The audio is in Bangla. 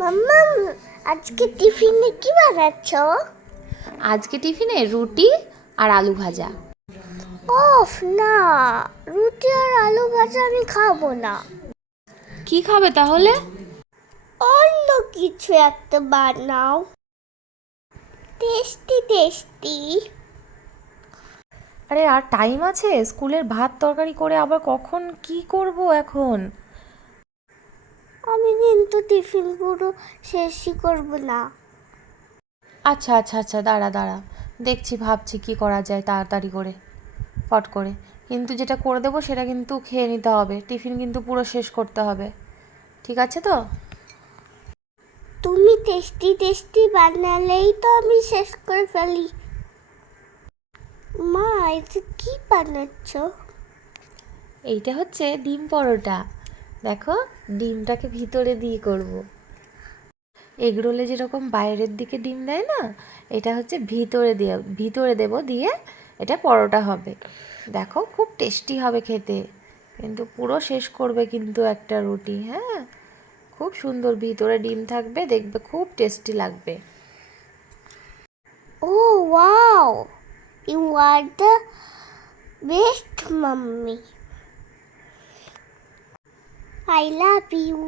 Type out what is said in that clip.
মাম্মা, আজকে টিফিনে কি বানাচ্ছ? আজকে টিফিনে রুটি আর আলু ভাজা। ওফ না, রুটি আর আলু ভাজা আমি খাবো না। কি খাবে তাহলে? অন্য কিছু একটা বানাও, টেস্টি টেস্টি। আরে আর টাইম আছে, স্কুলের ভাত তরকারি করে আবার কখন কি করব এখন? আমি কিন্তু টিফিন পুরো শেষই করব না। আচ্ছা আচ্ছা আচ্ছা, দাঁড়া দাঁড়া, দেখছি ভাবছি কি করা যায় তাড়াতাড়ি করে, ফট করে। কিন্তু যেটা করে দেবো সেটা কিন্তু খেয়ে নিতে হবে, টিফিন কিন্তু পুরো শেষ করতে হবে, ঠিক আছে তো? তুমি টেস্টি টেস্টি বানালেই তো আমি শেষ করে ফেলি। মা, এটা কি বানাচ্ছ? এইটা হচ্ছে ডিম পরোটা। দেখো, ডিমটাকে ভিতরে দিয়ে করব। এগরোলে যেরকম বাইরের দিকে ডিম দেয় না, এটা হচ্ছে ভিতরে দেব, দিয়ে এটা পরোটা হবে। দেখো খুব টেস্টি হবে খেতে, কিন্তু পুরো শেষ করবে কিন্তু একটা রুটি। হ্যাঁ, খুব সুন্দর ভিতরে ডিম থাকবে, দেখবে খুব টেস্টি লাগবে। ও wow, you are the best mummy. I love you.